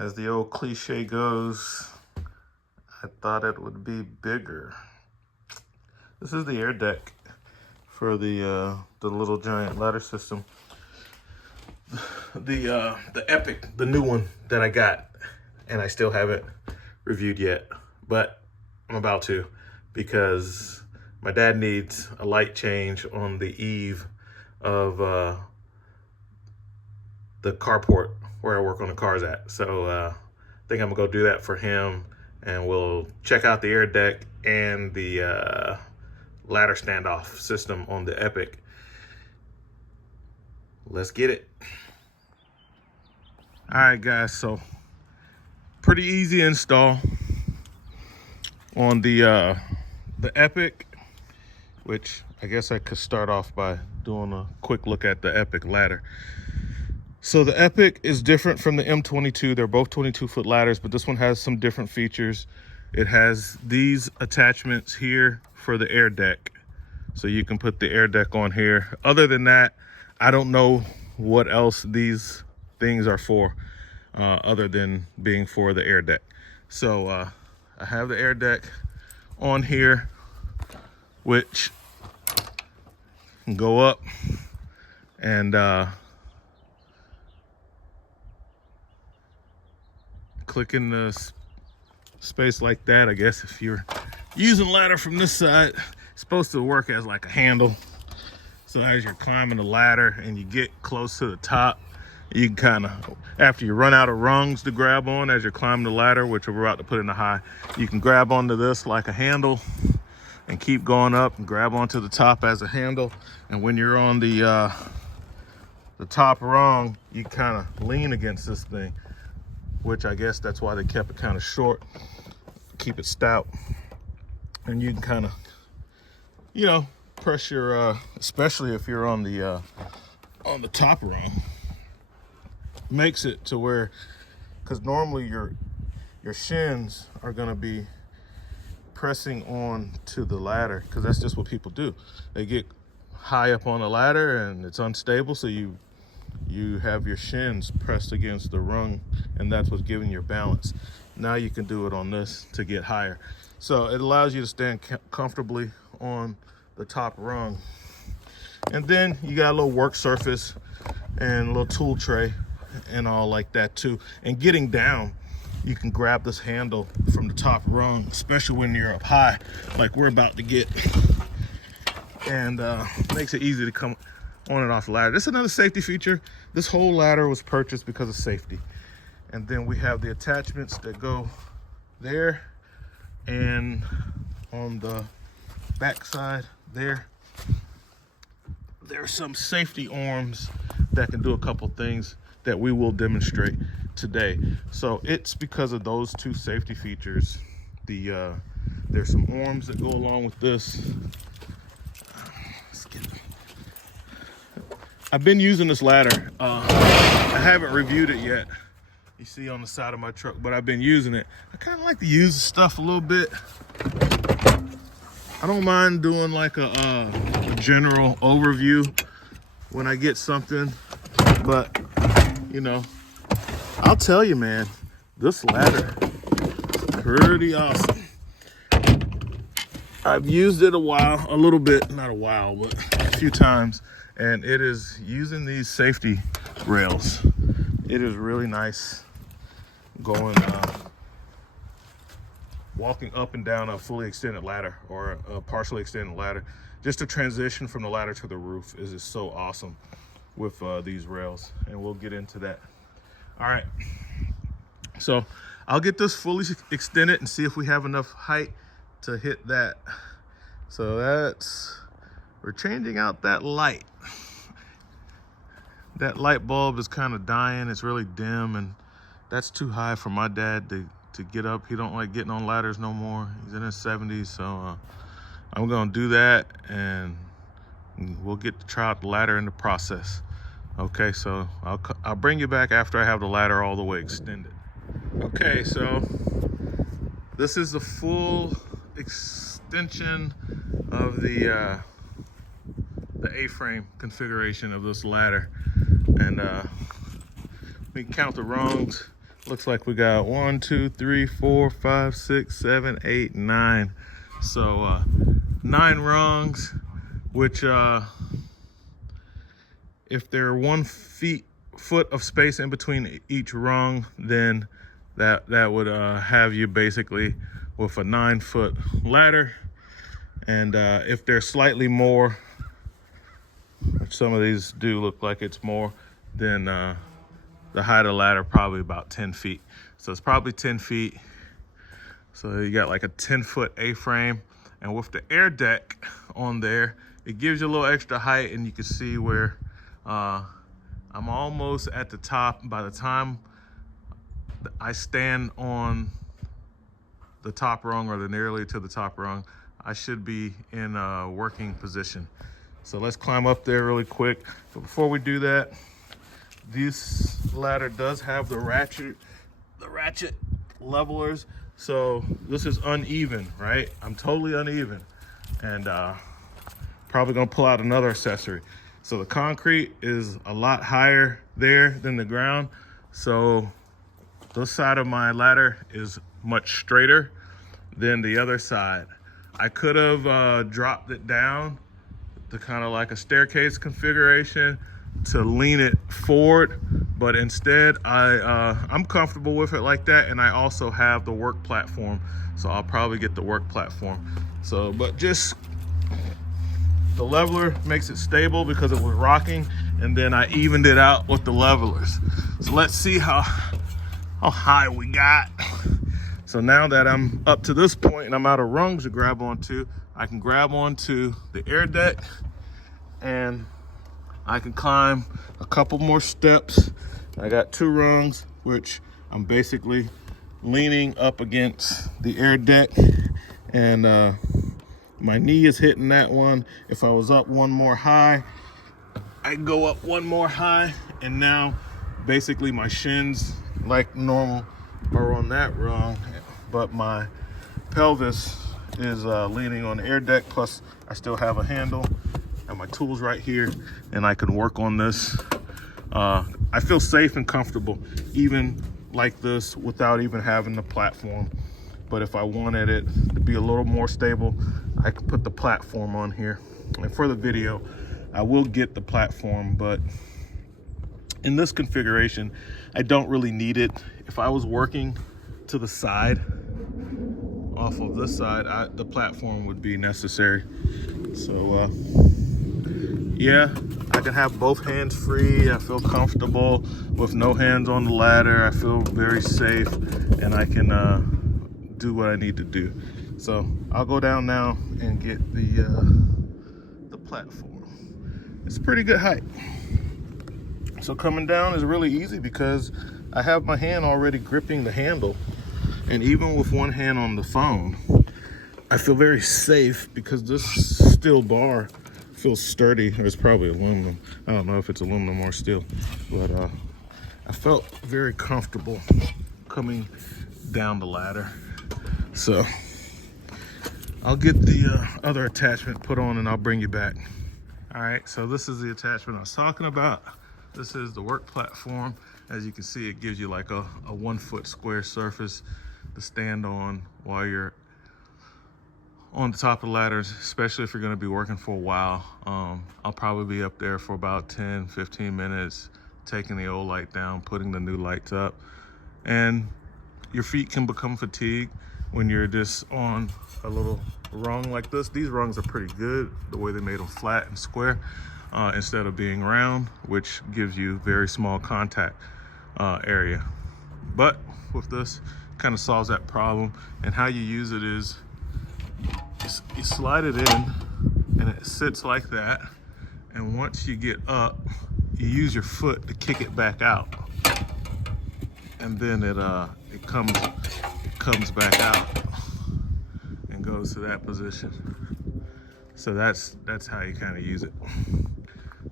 As the old cliche goes, I thought it would be bigger. This is the air deck for the little giant ladder system. The Epic, the new one that I got, and I still haven't reviewed yet, but I'm about to, because my dad needs a light change on the eve of the carport where I work on the cars at. So I think I'm gonna go do that for him, and we'll check out the air deck and the ladder standoff system on the Epic. Let's get it. All right, guys, so pretty easy install on the Epic, which I guess I could start off by doing a quick look at the Epic ladder. So the Epic is different from the M22. They're both 22-foot ladders, but this one has some different features. It has these attachments here for the air deck, so you can put the air deck on here. Other than that, I don't know what else these things are for, other than being for the air deck. So I have the air deck on here, which can go up and click in the space like that. I guess if you're using ladder from this side, it's supposed to work as like a handle. So as you're climbing the ladder and you get close to the top, you can kind of, after you run out of rungs to grab on as you're climbing the ladder, which we're about to put in the high, you can grab onto this like a handle and keep going up and grab onto the top as a handle. And when you're on the top rung, you kind of lean against this thing, which I guess that's why they kept it kind of short, keep it stout. And you can kind of, you know, press your, especially if you're on the top rung, makes it to where, because normally your shins are gonna be pressing on to the ladder, because that's just what people do. They get high up on the ladder and it's unstable, so you have your shins pressed against the rung, and that's what's giving your balance. Now you can do it on this to get higher. So it allows you to stand comfortably on the top rung. And then you got a little work surface and a little tool tray and all like that too. And getting down, you can grab this handle from the top rung, especially when you're up high like we're about to get, and makes it easy to come on and off the ladder. This is another safety feature. This whole ladder was purchased because of safety. And then we have the attachments that go there, and on the back side there's some safety arms that can do a couple things that we will demonstrate today. So it's because of those two safety features. There's some arms that go along with this. I've been using this ladder. I haven't reviewed it yet. You see on the side of my truck, but I've been using it. I kind of like to use the stuff a little bit. I don't mind doing like a general overview when I get something, but you know, I'll tell you, man, this ladder is pretty awesome. I've used it a little bit, not a while, but a few times, and it is using these safety rails. It is really nice going, walking up and down a fully extended ladder or a partially extended ladder. Just to transition from the ladder to the roof is just so awesome with these rails, and we'll get into that. All right, so I'll get this fully extended and see if we have enough height to hit that. So we're changing out that light. That light bulb is kind of dying. It's really dim, and that's too high for my dad to get up. He don't like getting on ladders no more. He's in his 70s, so I'm gonna do that, and we'll get to try out the ladder in the process. Okay, so I'll bring you back after I have the ladder all the way extended. Okay, so this is the full extension of the A-frame configuration of this ladder, and we can count the rungs. looks like we got 1, 2, 3, 4, 5, 6, 7, 8, 9. So 9 rungs, which if there are 1 foot of space in between each rung, then that would have you basically with a 9-foot ladder. And if there's slightly more, which some of these do look like it's more, then the height of the ladder probably about 10 feet. So it's probably 10 feet. So you got like a 10-foot A-frame, and with the air deck on there, it gives you a little extra height, and you can see where I'm almost at the top. By the time I stand on the top rung, or nearly to the top rung, I should be in a working position. So let's climb up there really quick. But before we do that, this ladder does have the ratchet levelers. So this is uneven, right? I'm totally uneven, and probably gonna pull out another accessory. So the concrete is a lot higher there than the ground. So this side of my ladder is much straighter than the other side. I could have dropped it down to kind of like a staircase configuration to lean it forward, but instead I'm comfortable with it like that, and I also have the work platform, so I'll probably get the work platform. So, but just the leveler makes it stable because it was rocking, and then I evened it out with the levelers. So let's see how high we got. So now that I'm up to this point and I'm out of rungs to grab onto, I can grab onto the air deck, and I can climb a couple more steps. I got 2 rungs, which I'm basically leaning up against the air deck, and my knee is hitting that one. If I was up one more high, I go up one more high, and now basically my shins, like normal, are on that rung, but my pelvis is leaning on the air deck, plus I still have a handle and my tools right here, and I can work on this. I feel safe and comfortable even like this without even having the platform. But if I wanted it to be a little more stable, I can put the platform on here. And for the video, I will get the platform, but in this configuration, I don't really need it. If I was working to the side, off of this side, the platform would be necessary. So yeah, I can have both hands free. I feel comfortable with no hands on the ladder. I feel very safe, and I can do what I need to do. So I'll go down now and get the platform. It's a pretty good height. So coming down is really easy because I have my hand already gripping the handle, and even with one hand on the phone, I feel very safe because this steel bar feels sturdy. It's probably aluminum. I don't know if it's aluminum or steel, but I felt very comfortable coming down the ladder. So I'll get the other attachment put on, and I'll bring you back. All right, so this is the attachment I was talking about. This is the work platform. As you can see, it gives you like a 1-foot square surface to stand on while you're on the top of the ladders, especially if you're gonna be working for a while. I'll probably be up there for about 10, 15 minutes, taking the old light down, putting the new lights up. And your feet can become fatigued when you're just on a little rung like this. These rungs are pretty good, the way they made them flat and square instead of being round, which gives you very small contact area. But with this, kind of solves that problem. And how you use it is you slide it in, and it sits like that. And once you get up, you use your foot to kick it back out, and then it comes back out and goes to that position. So that's how you kind of use it.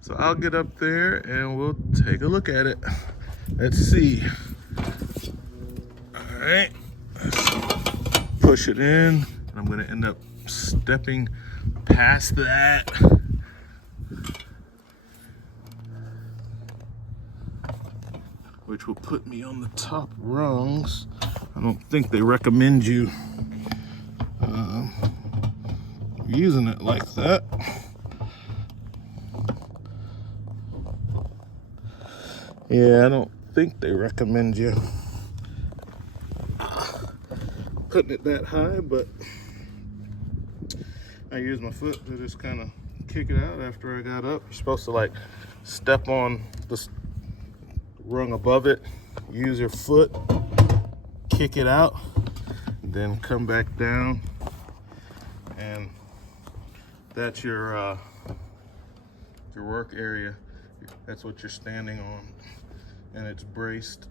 So I'll get up there and we'll take a look at it. Let's see. All right, let's push it in. I'm gonna end up stepping past that. which will put me on the top rungs. I don't think they recommend you using it like that. Yeah, I don't think they recommend you putting it that high, but I used my foot to just kind of kick it out after I got up. You're supposed to like step on the rung above it, use your foot, kick it out, then come back down, and that's your work area. That's what you're standing on, and it's braced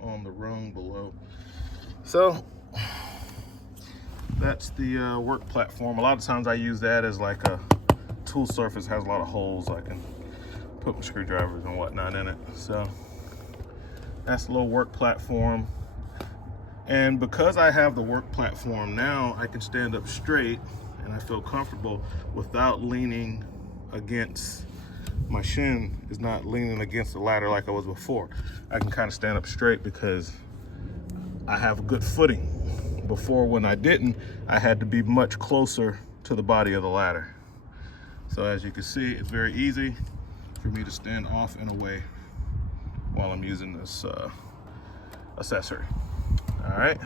on the rung below. So that's the work platform. A lot of times I use that as like a tool surface. Has a lot of holes. I can put my screwdrivers and whatnot in it. So that's a little work platform. And because I have the work platform now, I can stand up straight and I feel comfortable without leaning against, my shin is not leaning against the ladder like I was before. I can kind of stand up straight because I have a good footing. Before, when I didn't, I had to be much closer to the body of the ladder. So as you can see, it's very easy for me to stand off and away while I'm using this accessory. All right,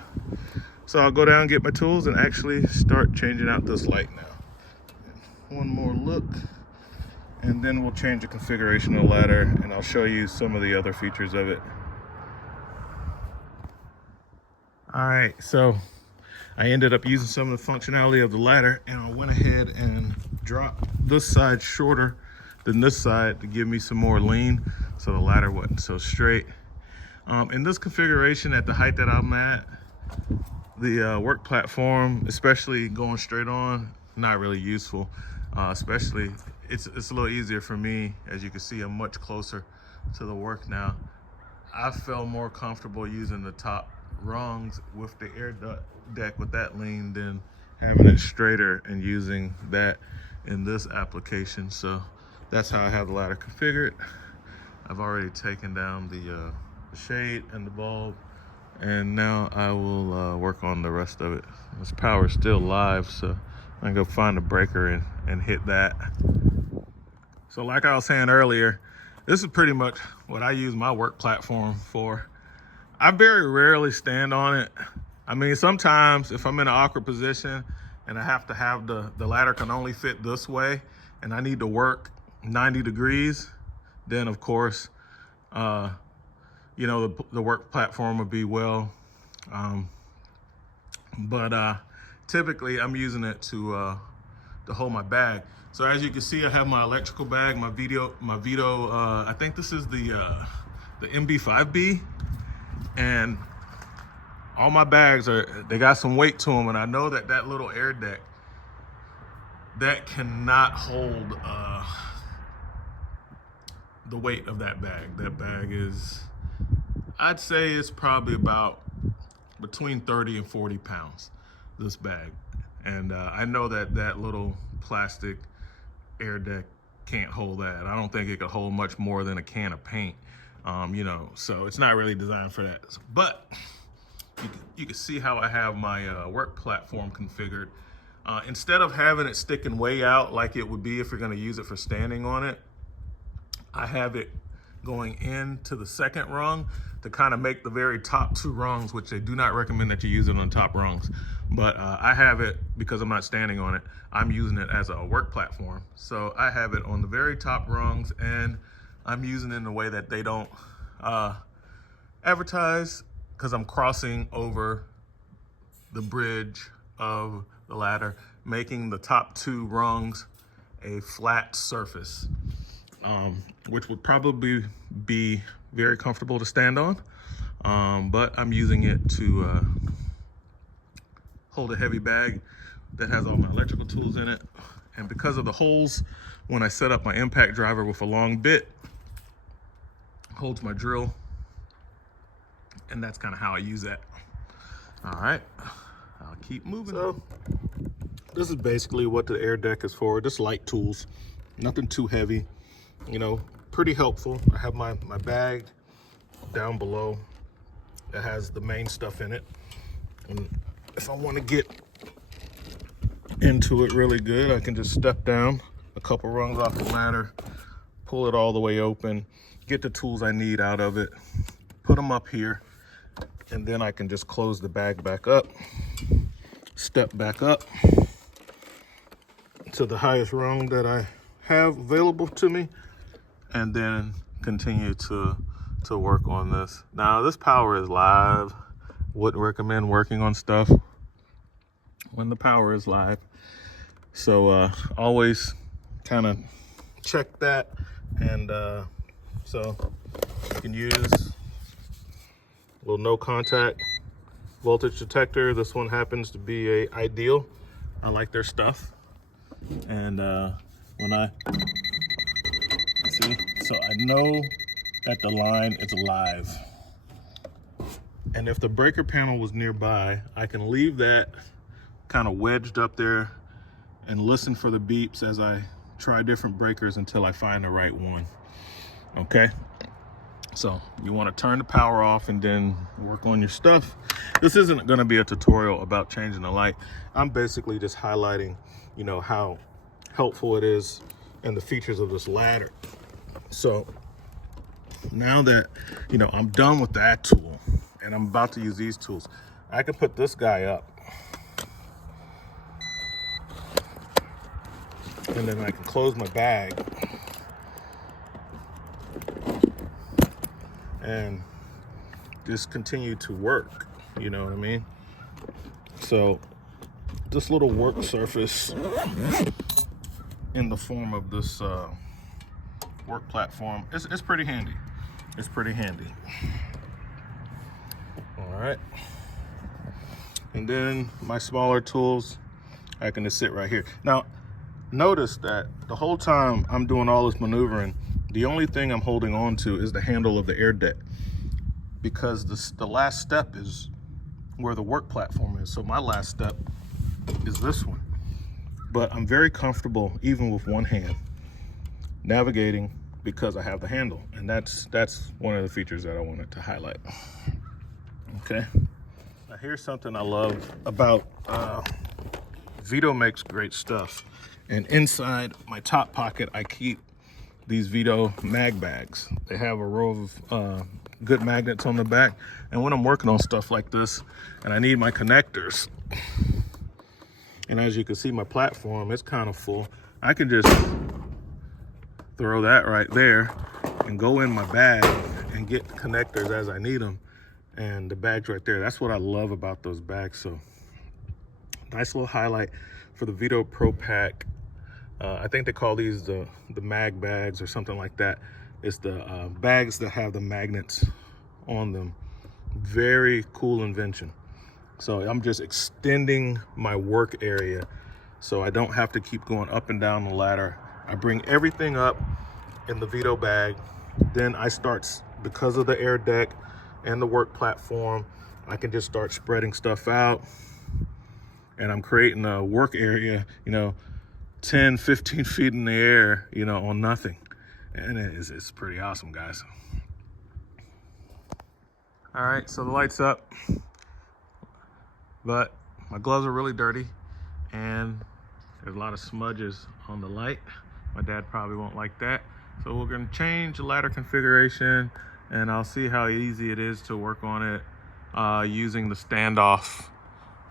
so I'll go down and get my tools and actually start changing out this light now. One more look, and then we'll change the configuration of the ladder, and I'll show you some of the other features of it. All right, so I ended up using some of the functionality of the ladder, and I went ahead and dropped this side shorter than this side to give me some more lean, so the ladder wasn't so straight. In this configuration, at the height that I'm at, the work platform, especially going straight on, not really useful. Especially, it's a little easier for me. As you can see, I'm much closer to the work now. I felt more comfortable using the top rungs with the air deck with that lean than having it straighter and using that in this application. So that's how I have the ladder configured. I've already taken down the shade and the bulb, and now I will work on the rest of it. This power is still live, so I can go find a breaker and hit that. So like I was saying earlier, this is pretty much what I use my work platform for. I very rarely stand on it. I mean, sometimes if I'm in an awkward position and I have to have the ladder can only fit this way and I need to work 90 degrees, then of course, you know, the work platform would be well. But typically I'm using it to hold my bag. So as you can see, I have my electrical bag, my Vito, I think this is the MB5B, and all my bags they got some weight to them, and I know that that little air deck, that cannot hold the weight of that bag. That bag is, I'd say it's probably about between 30 and 40 pounds, this bag. And I know that that little plastic air deck can't hold that. I don't think it could hold much more than a can of paint, you know, so it's not really designed for that. But you can see how I have my work platform configured. Instead of having it sticking way out like it would be if you're gonna use it for standing on it, I have it going into the second rung to kind of make the very top two rungs, which they do not recommend that you use it on top rungs. But I have it, because I'm not standing on it, I'm using it as a work platform. So I have it on the very top rungs, and I'm using it in a way that they don't advertise, because I'm crossing over the bridge of the ladder, making the top two rungs a flat surface, which would probably be very comfortable to stand on, but I'm using it to hold a heavy bag that has all my electrical tools in it. And because of the holes, when I set up my impact driver with a long bit, holds my drill, and that's kind of how I use that. All right, I'll keep moving. So this is basically what the air deck is for. Just light tools, nothing too heavy, you know, pretty helpful. I have my bag down below that has the main stuff in it. And if I want to get into it really good, I can just step down a couple rungs off the ladder, pull it all the way open, get the tools I need out of it, put them up here, and then I can just close the bag back up, step back up to the highest rung that I have available to me, and then continue to work on this. Now, this power is live. Wouldn't recommend working on stuff when the power is live. So always kind of check that. And so you can use a little no contact voltage detector. This one happens to be a Ideal. I like their stuff. And when I see, so I know that the line is live. And if the breaker panel was nearby, I can leave that kind of wedged up there and listen for the beeps as I try different breakers until I find the right one. Okay, so you want to turn the power off and then work on your stuff. This isn't going to be a tutorial about changing the light. I'm basically just highlighting, you know, how helpful it is and the features of this ladder. So now that, you know, I'm done with that tool and I'm about to use these tools, I can put this guy up and then I can close my bag and just continue to work, you know what I mean? So this little work surface in the form of this work platform, it's pretty handy. It's pretty handy. All right. And then my smaller tools, I can just sit right here. Now, notice that the whole time I'm doing all this maneuvering, the only thing I'm holding on to is the handle of the air deck, because the last step is where the work platform is. So my last step is this one. But I'm very comfortable, even with one hand, navigating because I have the handle. And that's one of the features that I wanted to highlight. Okay. Now here's something I love about, Vito makes great stuff. And inside my top pocket, I keep these Vito mag bags. They have a row of good magnets on the back. And when I'm working on stuff like this and I need my connectors, and as you can see, my platform is kind of full, I can just throw that right there and go in my bag and get the connectors as I need them. And the bag's right there. That's what I love about those bags. So nice little highlight for the Vito Pro Pack. I think they call these the mag bags or something like that. It's the bags that have the magnets on them. Very cool invention. So I'm just extending my work area so I don't have to keep going up and down the ladder. I bring everything up in the Vito bag. Then I start, because of the air deck and the work platform, I can just start spreading stuff out. And I'm creating a work area, you know, 10, 15 feet in the air, you know, on nothing. And it's pretty awesome, guys. All right, so the light's up, but my gloves are really dirty and there's a lot of smudges on the light. My dad probably won't like that. So we're gonna change the ladder configuration and I'll see how easy it is to work on it using the standoff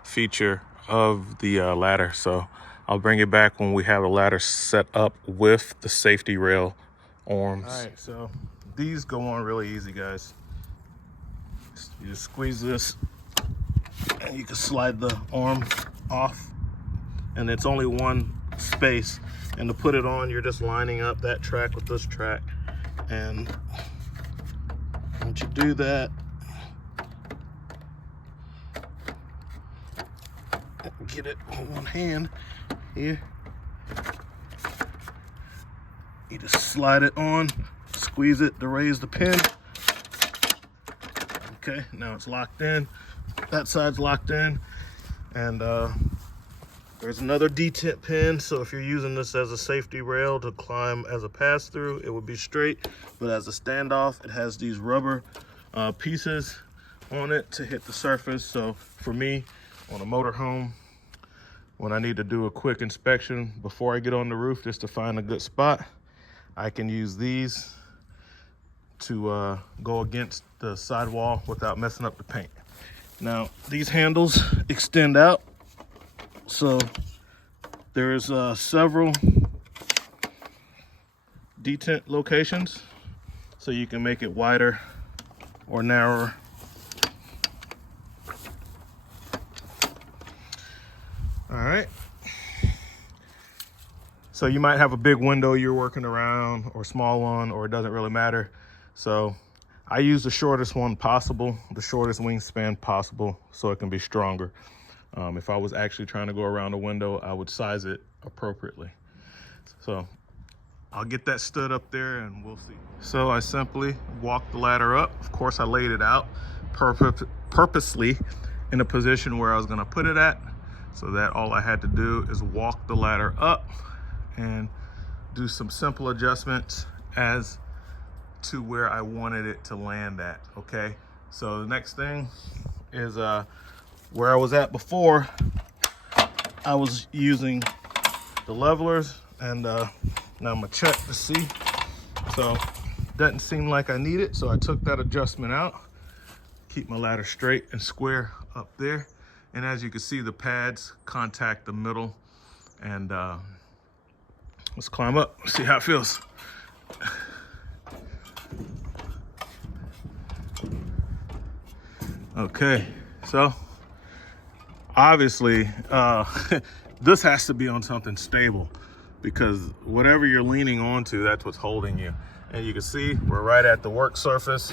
feature of the ladder. So I'll bring it back when we have a ladder set up with the safety rail arms. All right, so these go on really easy, guys. You just squeeze this and you can slide the arm off, and it's only one space. And to put it on, you're just lining up that track with this track. And once you do that, get it with one hand here. You just slide it on, squeeze it to raise the pin. Okay, now it's locked in. That side's locked in. And there's another detent pin. So if you're using this as a safety rail to climb as a pass-through, it would be straight. But as a standoff, it has these rubber pieces on it to hit the surface. So for me, on a motorhome, when I need to do a quick inspection before I get on the roof just to find a good spot, I can use these to go against the sidewall without messing up the paint. Now, these handles extend out, so there's several detent locations, so you can make it wider or narrower. All right. So you might have a big window you're working around, or a small one, or it doesn't really matter. So I use the shortest one possible, the shortest wingspan possible, so it can be stronger. If I was actually trying to go around a window, I would size it appropriately. So I'll get that stood up there and we'll see. So I simply walked the ladder up. Of course, I laid it out purposely in a position where I was gonna put it at, so that all I had to do is walk the ladder up and do some simple adjustments as to where I wanted it to land at, okay? So the next thing is where I was at before. I was using the levelers, and now I'm gonna check to see. So doesn't seem like I need it, so I took that adjustment out. Keep my ladder straight and square up there. And as you can see, the pads contact the middle. And let's climb up, see how it feels. Okay, so obviously this has to be on something stable, because whatever you're leaning onto, that's what's holding you. And you can see we're right at the work surface.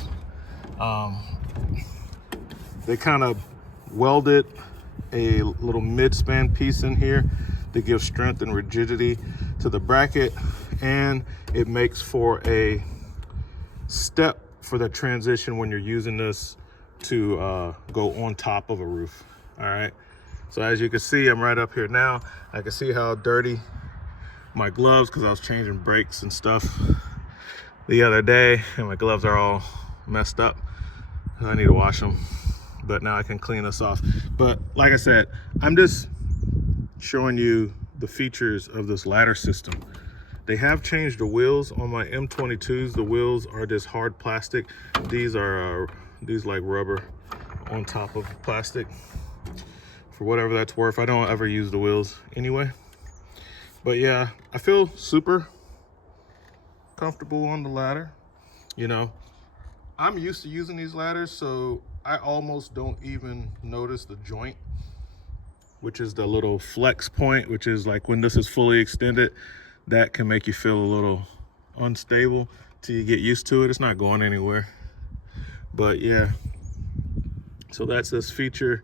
They kind of welded a little mid-span piece in here to give strength and rigidity to the bracket, and it makes for a step for the transition when you're using this to go on top of a roof. All right, so as you can see, I'm right up here now. I can see how dirty my gloves, because I was changing brakes and stuff the other day, and my gloves are all messed up. I need to wash them, but now I can clean this off. But like I said, I'm just showing you the features of this ladder system. They have changed the wheels on my M22s. The wheels are just hard plastic. These are these like rubber on top of plastic. For whatever that's worth, I don't ever use the wheels anyway. But yeah, I feel super comfortable on the ladder. You know, I'm used to using these ladders, so I almost don't even notice the joint, which is the little flex point, which is like when this is fully extended, that can make you feel a little unstable till you get used to it. It's not going anywhere. But yeah, so that's this feature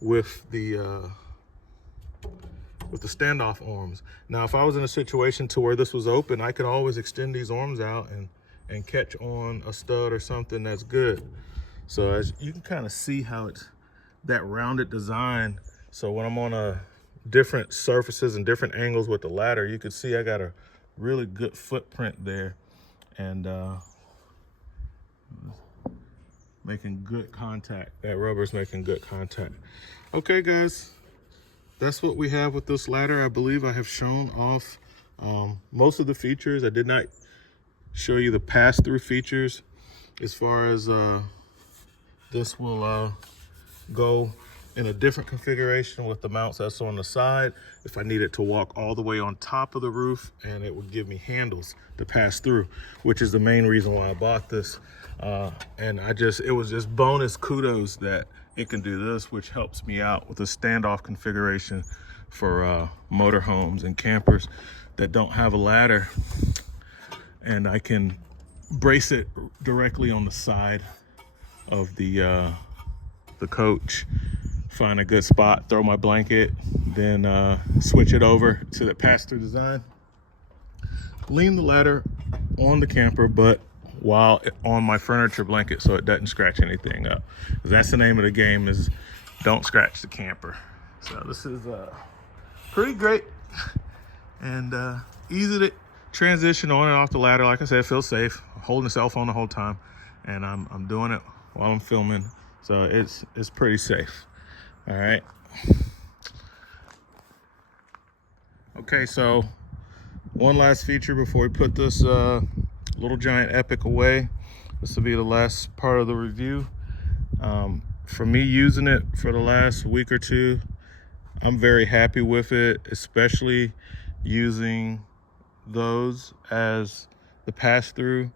with the standoff arms. Now, if I was in a situation to where this was open, I could always extend these arms out and catch on a stud or something that's good. So as you can kind of see how it's that rounded design. So when I'm on different surfaces and different angles with the ladder, you can see I got a really good footprint there, and making good contact. That rubber's making good contact. Okay, guys, that's what we have with this ladder. I believe I have shown off most of the features. I did not show you the pass-through features. As far as this will go in a different configuration with the mounts that's on the side if I needed to walk all the way on top of the roof, and it would give me handles to pass through, which is the main reason why I bought this. And it was just bonus kudos that it can do this, which helps me out with a standoff configuration for motorhomes and campers that don't have a ladder. And I can brace it directly on the side of the coach, find a good spot, throw my blanket, then switch it over to the pass-through design. Lean the ladder on the camper, but while on my furniture blanket, so it doesn't scratch anything up. That's the name of the game, is don't scratch the camper. So this is pretty great and easy to transition on and off the ladder. Like I said, it feels safe, holding the cell phone the whole time. and I'm doing it while I'm filming, so it's pretty safe. All right. Okay, so one last feature before we put this little giant Epic away. This will be the last part of the review. For me using it for the last week or two, I'm very happy with it, especially using those as the pass-through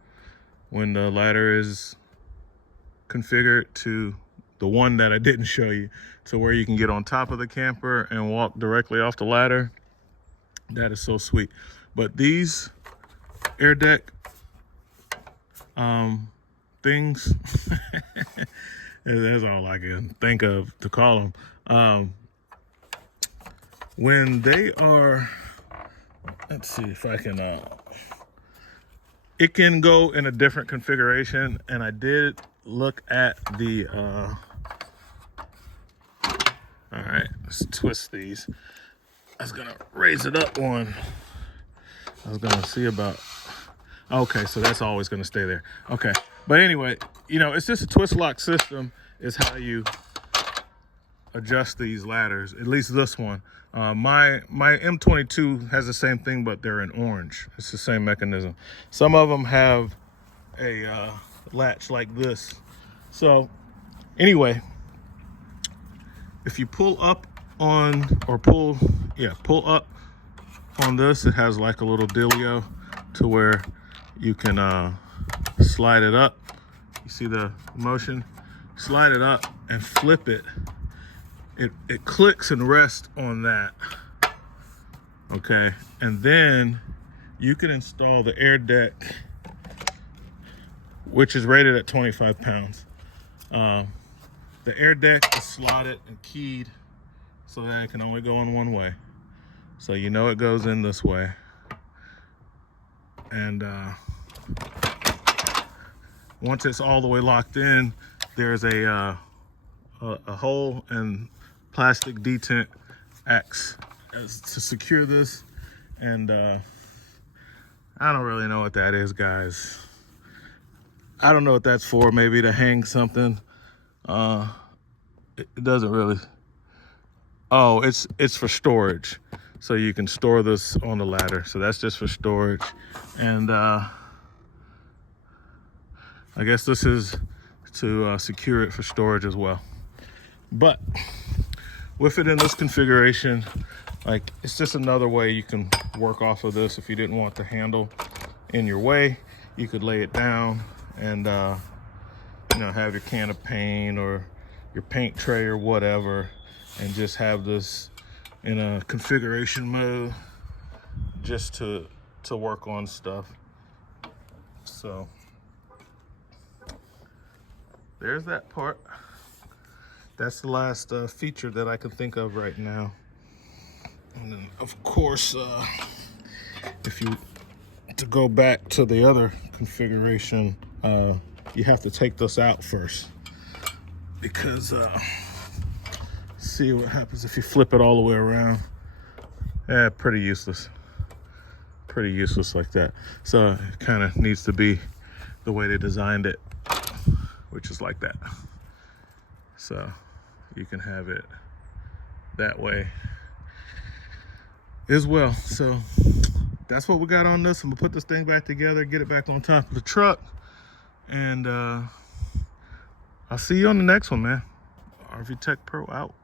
when the ladder is configured to the one that I didn't show you, to where you can get on top of the camper and walk directly off the ladder. That is so sweet. But these air deck things, that's all I can think of to call them. When they are, let's see if I can, it can go in a different configuration, and I did look at the, all right, let's twist these. I was gonna raise it up one. I was gonna see about, okay, so that's always gonna stay there. Okay, but anyway, you know, it's just a twist lock system is how you adjust these ladders, at least this one. My M22 has the same thing, but they're in orange. It's the same mechanism. Some of them have a latch like this. So anyway, if you pull up on, or pull up on this, it has like a little dealio to where you can slide it up. You see the motion? Slide it up and flip it. It clicks and rests on that. Okay, and then you can install the air deck, which is rated at 25 pounds. The air deck is slotted and keyed so that it can only go in one way. So you know it goes in this way. And once it's all the way locked in, there's a hole and plastic detent X to secure this. And I don't really know what that is, guys. I don't know what that's for. Maybe to hang something. It doesn't really. Oh, it's for storage. So you can store this on the ladder. So that's just for storage. And I guess this is to secure it for storage as well. But with it in this configuration, like, it's just another way you can work off of this. If you didn't want the handle in your way, you could lay it down and you know, have your can of paint or your paint tray or whatever, and just have this in a configuration mode just to work on stuff. So there's that part. That's the last feature that I can think of right now. And then, of course, if you to go back to the other configuration, you have to take this out first, because see what happens if you flip it all the way around. Yeah, pretty useless like that. So it kind of needs to be the way they designed it, which is like that. So you can have it that way as well. So that's what we got on this. I'm gonna put this thing back together, get it back on top of the truck, and I'll see you on the next one, man. RV Tech Pro out.